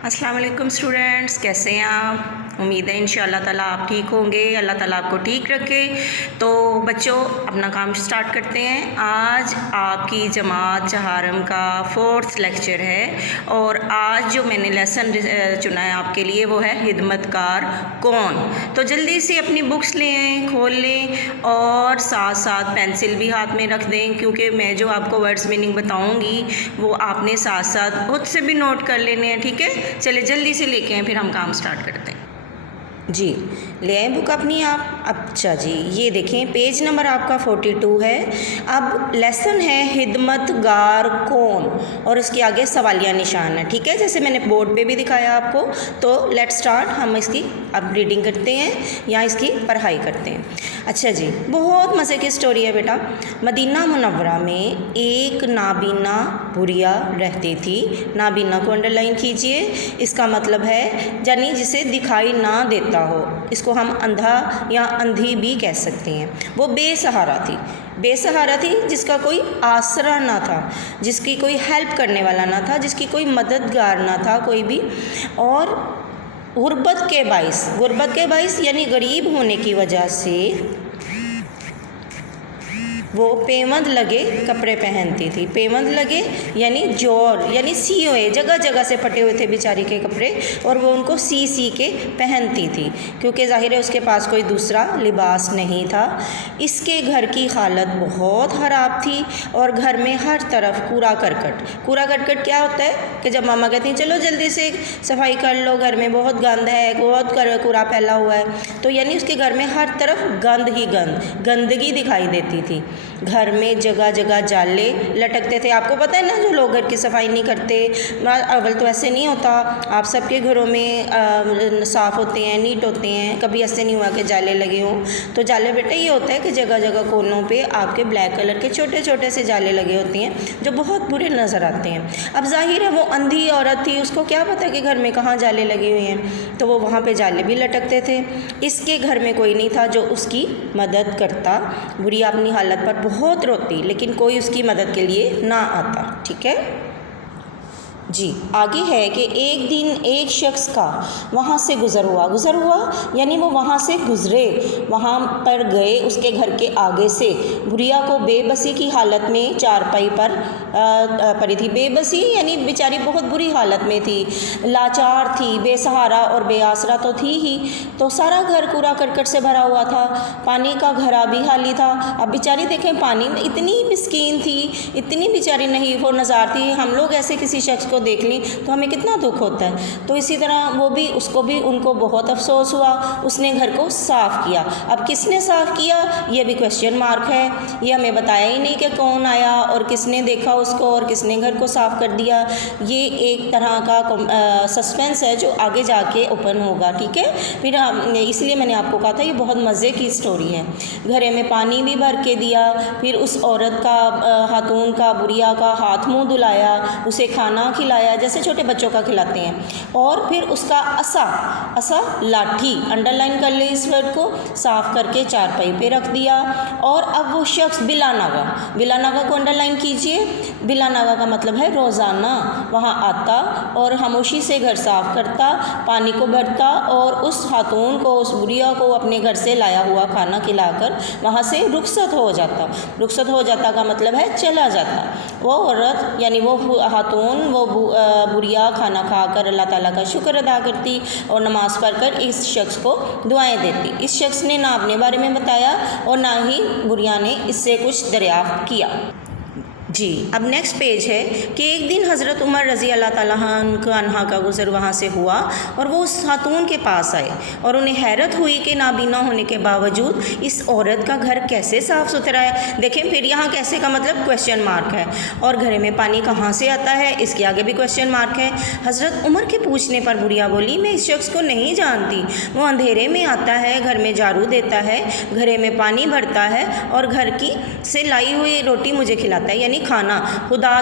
अस्सलाम वालेकुम स्टूडेंट्स, कैसे हैं आप। उम्मीद है इंशाअल्लाह ताला आप ठीक होंगे, अल्लाह ताला आपको ठीक रखे। तो बच्चों अपना काम स्टार्ट करते हैं। आज आपकी जमात चहारम का 4th लेक्चर है और आज जो मैंने लेसन चुना है आपके लिए वो है हिदमतकार कौन। तो जल्दी से अपनी बुक्स लें, खोल लें और साथ साथ पेंसिल भी हाथ में रख दें, क्योंकि मैं जो आपको वर्ड्स मीनिंग बताऊँगी वो आपने साथ साथ खुद से भी नोट कर लेने हैं, ठीक है। चले जल्दी से लेके आए, फिर हम काम स्टार्ट करते हैं। जी ले आए बुक अपनी आप। अच्छा जी, ये देखें पेज नंबर आपका 42 है। अब लेसन है हिदमतगार कौन और इसके आगे सवालिया निशान है, ठीक है, जैसे मैंने बोर्ड पे भी दिखाया आपको। तो लेट्स स्टार्ट, हम इसकी अब रीडिंग करते हैं या इसकी पढ़ाई करते हैं। अच्छा जी, बहुत मज़े की स्टोरी है बेटा। मदीना मुनव्वरा में एक नाबीना बुढ़िया रहती थी। नाबीना को अंडरलाइन कीजिए, इसका मतलब है यानी जिसे दिखाई ना देता हो, इसको हम अंधा या अंधी भी कह सकते हैं। वो बेसहारा थी, जिसका कोई आसरा ना था, जिसकी कोई हेल्प करने वाला ना था, जिसकी कोई मददगार ना था कोई भी। और गुर्बत के बाइस यानी गरीब होने की वजह से वो पेवंद लगे कपड़े पहनती थी। पेवंद लगे यानी जोर यानी सिए, जगह जगह से फटे हुए थे बेचारी के कपड़े और वो उनको सी के पहनती थी, क्योंकि ज़ाहिर है उसके पास कोई दूसरा लिबास नहीं था। इसके घर की हालत बहुत ख़राब थी और घर में हर तरफ कूड़ा करकट क्या होता है कि जब मामा कहती हैं चलो जल्दी से सफाई कर लो, घर में बहुत गंद है, बहुत कूड़ा फैला हुआ है, तो यानी उसके घर में हर तरफ गंदगी दिखाई देती थी। घर में जगह जगह जाले लटकते थे। आपको पता है ना, जो लोग घर की सफाई नहीं करते, अव्वल तो ऐसे नहीं होता, आप सबके घरों में साफ़ होते हैं, नीट होते हैं, कभी ऐसे नहीं हुआ कि जाले लगे हों। तो जाले बेटा ये होता है कि जगह जगह कोनों पे आपके ब्लैक कलर के छोटे छोटे से जाले लगे होते हैं जो बहुत बुरे नज़र आते हैं। अब जाहिर है वो अंधी औरत थी, उसको क्या पता कि घर में कहाँ जाले लगे हुए हैं, तो वो वहाँ पे जाले भी लटकते थे। इसके घर में कोई नहीं था जो उसकी मदद करता। बुढ़िया अपनी हालत पर बहुत रोती, लेकिन कोई उसकी मदद के लिए ना आता, ठीक है जी। आगे है कि एक दिन एक शख्स का वहाँ से गुज़र हुआ यानी वो वहाँ से गुज़रे, वहाँ पर गए, उसके घर के आगे से। बुढ़िया को बेबसी की हालत में चारपाई पर पड़ी थी। बेबसी यानी बेचारी बहुत बुरी हालत में थी, लाचार थी, बेसहारा और बेआसरा तो थी ही। तो सारा घर कूड़ा करकट से भरा हुआ था, पानी का घड़ा भी खाली था। अब बेचारी देखें, पानी में इतनी मिस्कीन थी, इतनी बेचारी नहीं वो नज़ार थी। हम लोग ऐसे किसी शख्स को देख ली तो हमें कितना दुख होता है। तो इसी तरह उनको बहुत अफसोस हुआ। उसने घर को साफ़ किया। अब किसने साफ़ किया ये भी क्वेश्चन मार्क है, ये हमें बताया ही नहीं कि कौन आया और किसने देखा उसको और किसने घर को साफ़ कर दिया। ये एक तरह का सस्पेंस है जो आगे जाके ओपन होगा, ठीक है। फिर इसलिए मैंने आपको कहा था ये बहुत मज़े की स्टोरी है। घरे में पानी भी भर के दिया, फिर उस औरत का खातून का बुढ़िया का हाथ मुँह धुलाया, उसे खाना खिलाया जैसे छोटे बच्चों का खिलाते हैं, और फिर उसका असा लाठी, अंडरलाइन कर ले इस वर्ड को, साफ करके चारपाई पे रख दिया। और अब वो शख्स बिला नागा को अंडरलाइन कीजिए। बिला नागा का मतलब है रोज़ाना वहाँ आता और खामोशी से घर साफ करता, पानी को भरता और उस खातून को, उस बुढ़िया को अपने घर से लाया हुआ खाना खिलाकर वहाँ से रुखसत हो जाता का मतलब है चला जाता। वो औरत यानी वो खातून, वो बुढ़िया खाना खाकर अल्लाह ताला का शुक्र अदा करती और नमाज़ पढ़कर इस शख्स को दुआएं देती। इस शख्स ने ना अपने बारे में बताया और ना ही बुढ़िया ने इससे कुछ दरियाफ्त किया जी। अब नेक्स्ट पेज है कि एक दिन हज़रत उमर रज़ी अल्लाह ताला अन्हा का गुज़र वहाँ से हुआ और वो उस खातून के पास आए और उन्हें हैरत हुई कि नाबीना होने के बावजूद इस औरत का घर कैसे साफ़ सुथरा है। देखें फिर यहाँ कैसे का मतलब क्वेश्चन मार्क है, और घरे में पानी कहाँ से आता है इसके आगे भी क्वेश्चन मार्क है। हज़रत उमर के पूछने पर बुढ़िया बोली, मैं इस शख्स को नहीं जानती, वो अंधेरे में आता है, घर में झाड़ू देता है, घरे में पानी भरता है और घर की से लाई हुई रोटी मुझे खिलाता है, यानी खाना। खुदा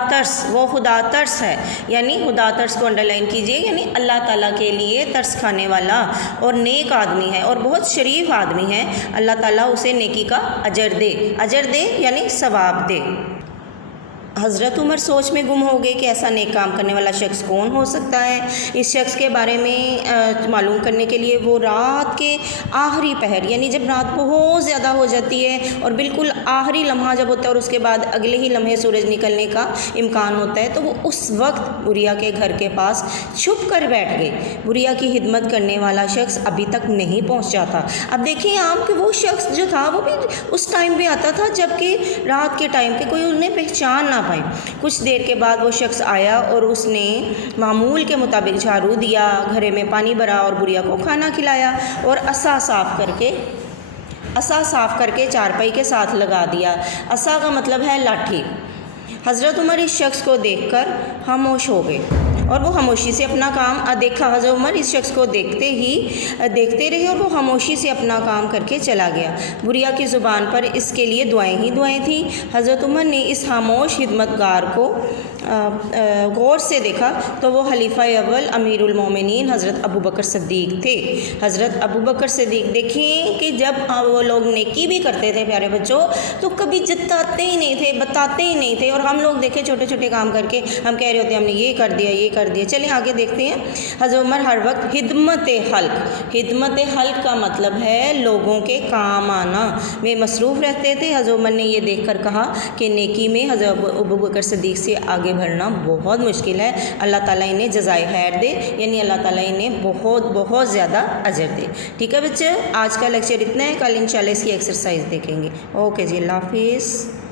तरस है, यानी खुदा तरस को अंडरलाइन कीजिए, यानी अल्लाह ताला के लिए तरस खाने वाला और नेक आदमी है और बहुत शरीफ आदमी है। अल्लाह ताला उसे नेकी का अजर दे यानी सवाब दे। हज़रत उमर सोच में गुम हो गए कि ऐसा नेक काम करने वाला शख्स कौन हो सकता है। इस शख्स के बारे में मालूम करने के लिए वो रात के आखिरी पहर, यानी जब रात बहुत ज़्यादा हो जाती है और बिल्कुल आखिरी लम्हा जब होता है और उसके बाद अगले ही लम्हे सूरज निकलने का इम्कान होता है, तो वो उस वक्त बुरिया के घर के पास छुप कर बैठ गए। बुरिया की खिदमत करने वाला शख्स अभी तक नहीं पहुँचा था। अब देखिए आप कि वो शख्स जो था वो भी उस टाइम पे आता था जबकि रात के टाइम पे कोई उन्हें पहचान ना पाए। कुछ देर के बाद वो शख्स आया और उसने मामूल के मुताबिक झाड़ू दिया, घरे में पानी भरा और बुरिया को खाना खिलाया और असा साफ़ करके चारपाई के साथ लगा दिया। असा का मतलब है लाठी। हज़रत उमर इस शख्स को देखकर खामोश हो गए और वो खामोशी से अपना काम देखा। हज़रत उमर इस शख्स को देखते रहे और वो खामोशी से अपना काम करके चला गया। बुरिया की ज़ुबान पर इसके लिए दुआएं ही दुआएं थीं। हज़रत उमर ने इस खामोश खिदमतगार को गौर से देखा तो वो खलीफा अव्वल अमीरुल मोमिनीन हज़रत अबू बकर सिद्दीक़ थे। हज़रत अबू बकर सिद्दीक़ देखें कि जब वो लोग नेकी भी करते थे प्यारे बच्चों, तो कभी जताते ही नहीं थे, बताते ही नहीं थे। और हम लोग देखें छोटे छोटे काम करके हम कह रहे होते हैं हमने ये कर दिया। चलें आगे देखते हैं। हज़रत उमर हर वक्त हिदमत हल्क का मतलब है लोगों के काम आना में मसरूफ़ रहते थे। हज़रत उमर ने ये देख कर कहा कि नेकी में हज़रत अबू बकर सिद्दीक़ से आगे बढ़ना बहुत मुश्किल है। अल्लाह ताला इन्हें जज़ाए खैर दे, यानी अल्लाह ताला इन्हें बहुत ज़्यादा अजर दे। ठीक है बच्चे, आज का लेक्चर इतना है। कल इंशाल्लाह इसकी एक्सरसाइज देखेंगे। ओके जी, अल्लाह हाफिज़।